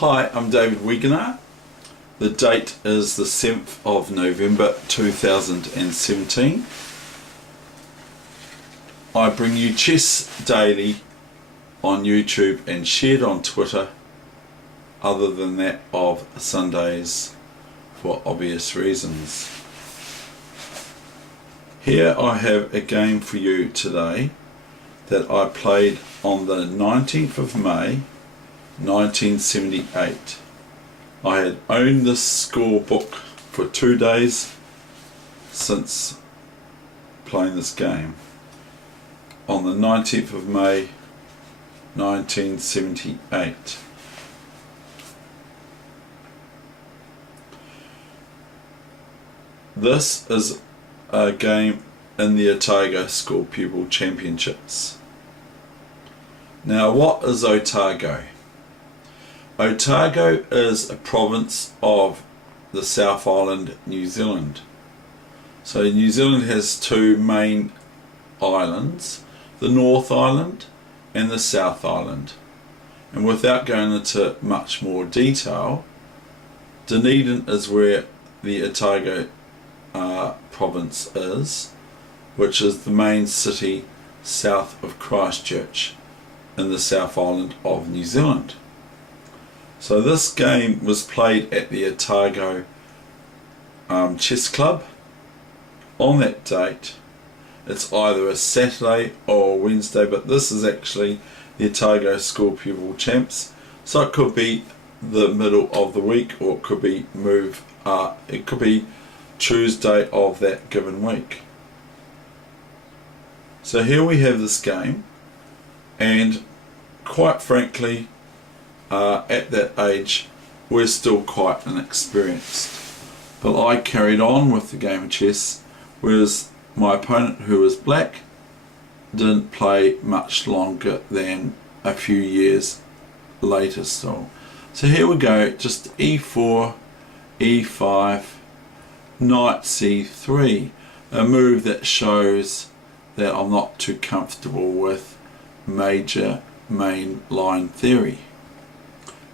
Hi, I'm David Wegener. The date is the 7th of November 2017. I bring you chess daily on YouTube and shared on Twitter, other than that of Sundays for obvious reasons. Here I have a game for you today that I played on the 19th of May 1978. I had owned this score book for 2 days since playing this game. On the 19th of May 1978. This is a game in the Otago School Pupil Championships. Now, what is Otago? Otago is a province of the South Island, New Zealand. So New Zealand has two main islands, the North Island and the South Island. And without going into much more detail, Dunedin is where the Otago province is, which is the main city south of Christchurch in the South Island of New Zealand. So this game was played at the Otago Chess Club on that date. It's either a Saturday or a Wednesday, but this is actually the Otago School Pupil Champs. So it could be the middle of the week, or it could be it could be Tuesday of that given week. So here we have this game, and quite frankly, at that age we're still quite inexperienced. But I carried on with the game of chess, whereas my opponent, who was black, didn't play much longer than a few years later still. So here we go, just e4, e5, knight c3, a move that shows that I'm not too comfortable with major main line theory.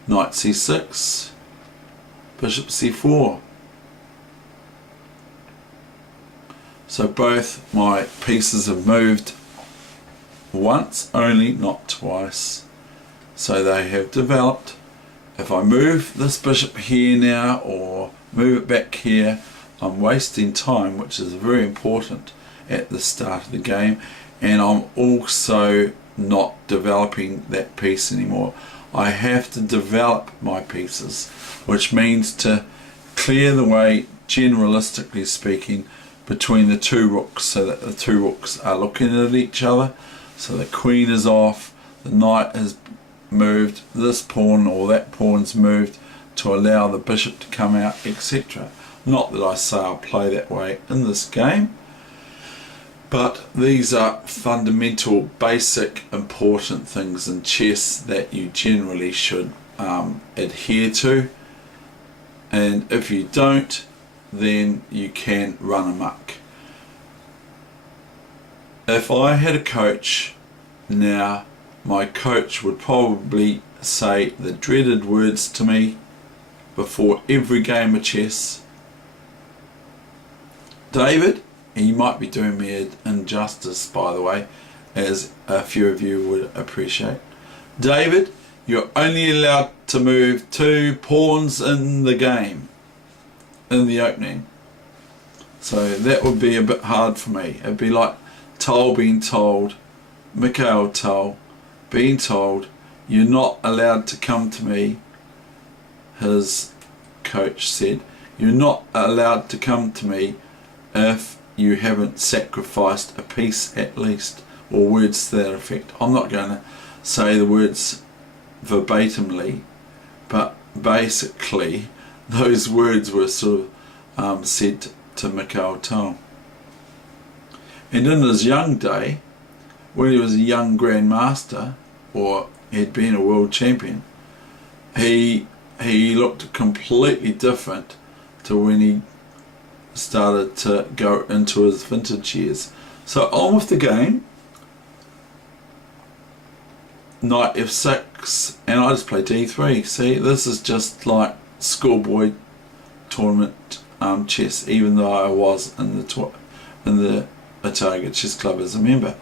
Knight c6, bishop c4. So both my pieces have moved once only, not twice. So they have developed. If I move this bishop here now, or move it back here, I'm wasting time, which is very important at the start of the game, and I'm also not developing that piece anymore. I have to develop my pieces, which means to clear the way, generalistically speaking, between the two rooks, so that the two rooks are looking at each other. So the queen is off, the knight has moved, this pawn or that pawn's moved to allow the bishop to come out, etc. Not that I say I'll play that way in this game, but these are fundamental, basic, important things in chess that you generally should adhere to, and if you don't, then you can run amok. If I had a coach now, my coach would probably say the dreaded words to me before every game of chess. David, and you might be doing me an injustice, by the way, as a few of you would appreciate. David, you're only allowed to move 2 pawns in the game, in the opening. So that would be a bit hard for me. It'd be like Toll being told, Mikhail Toll being told, you're not allowed to come to me, his coach said, you're not allowed to come to me if you haven't sacrificed a piece at least, or words to that effect. I'm not going to say the words verbatimly, but basically those words were sort of said to Mikhail Tal. And in his young day, when he was a young grandmaster, or he'd been a world champion, he looked completely different to when he started to go into his vintage years. So on with the game. knight f6, and I just play d3. See, this is just like schoolboy tournament chess, even though I was in the Otago Chess Club as a member.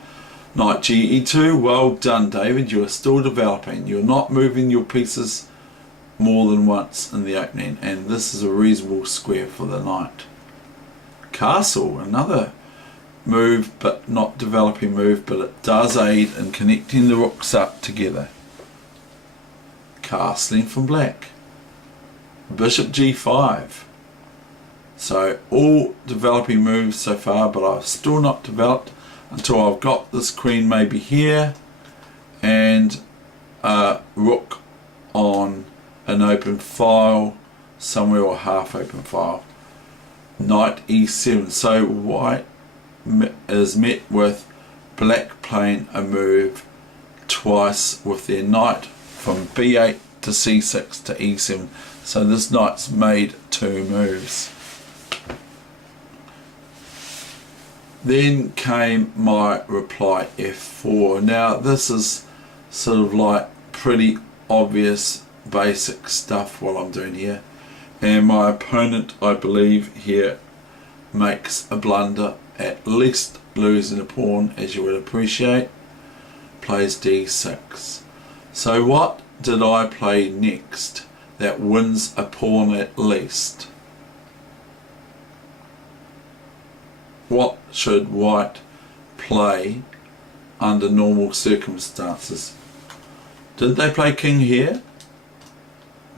Knight ge2, well done David, you are still developing. You're not moving your pieces more than once in the opening, and this is a reasonable square for the knight. Castle, another move, but not developing move, but it does aid in connecting the rooks up together. Castling from black. Bishop g5. So all developing moves so far, but I've still not developed until I've got this queen maybe here and a rook on an open file somewhere, or half open file. Knight e7. So white is met with black playing a move twice with their knight from b8 to c6 to e7. So this knight's made two moves. Then came my reply f4. Now this is sort of like pretty obvious basic stuff what I'm doing here, and my opponent, I believe, here makes a blunder, at least losing a pawn, as you would appreciate. Plays d6. So what did I play next that wins a pawn at least? What should white play under normal circumstances? Did they play king here?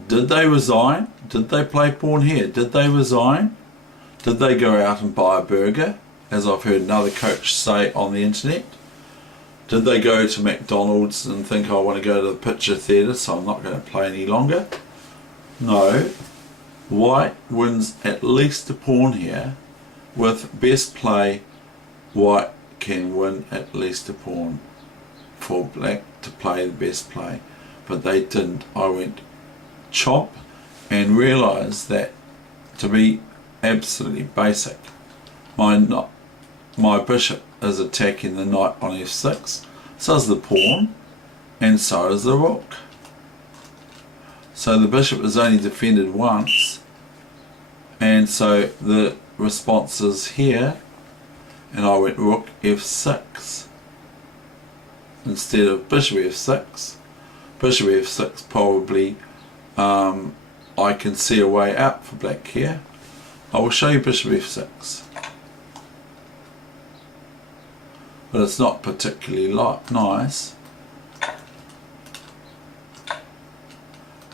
Did they resign? Did they play pawn here? Did they resign? Did they go out and buy a burger, as I've heard another coach say on the internet? Did they go to McDonald's and think, I want to go to the picture theatre, so I'm not going to play any longer? No. White wins at least a pawn here. With best play, white can win at least a pawn for black to play the best play, but they didn't. I went chop and realised that, to be absolutely basic, my bishop is attacking the knight on f6, so is the pawn, and so is the rook. So the bishop is only defended once, and so the response is here, and I went rook f6 instead of bishop f6. Bishop f6 probably I can see a way out for black here. I will show you bishop f6, but it's not particularly nice.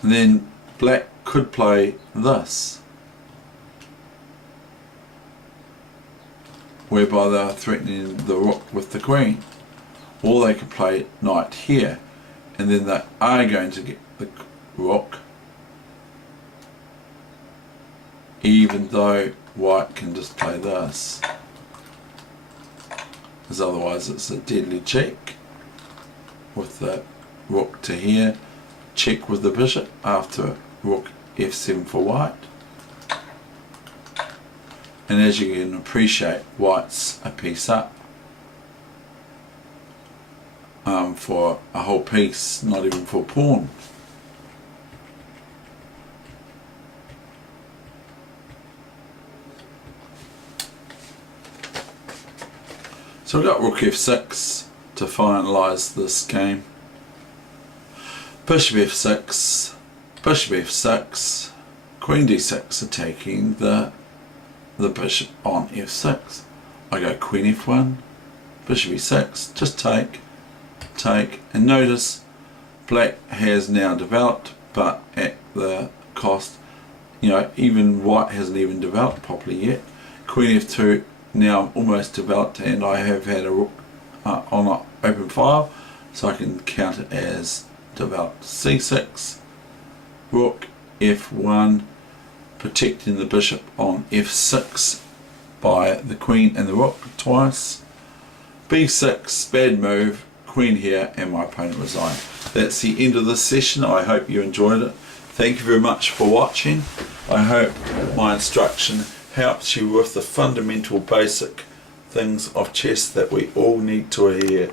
And then black could play this, whereby they are threatening the rook with the queen, or they could play knight here, and then they are going to get the rook, even though white can just play this, because otherwise it's a deadly check with the rook to here, check with the bishop after rook f7 for white. And as you can appreciate, white's a piece up for a whole piece, not even for a pawn. So we've got rook f6 to finalise this game. Bishop f6, bishop f6, queen d6 attacking the bishop on f6. I go queen f1, bishop e6, just take, and notice black has now developed, but at the cost, even white hasn't even developed properly yet. Queen f2 now almost developed, and I have had a rook on an open file, so I can count it as developed. c6, rook f1, protecting the bishop on f6 by the queen and the rook twice. b6, bad move, queen here, and my opponent resigned. That's the end of this session. I hope you enjoyed it. Thank you very much for watching. I hope my instruction helps you with the fundamental basic things of chess that we all need to hear.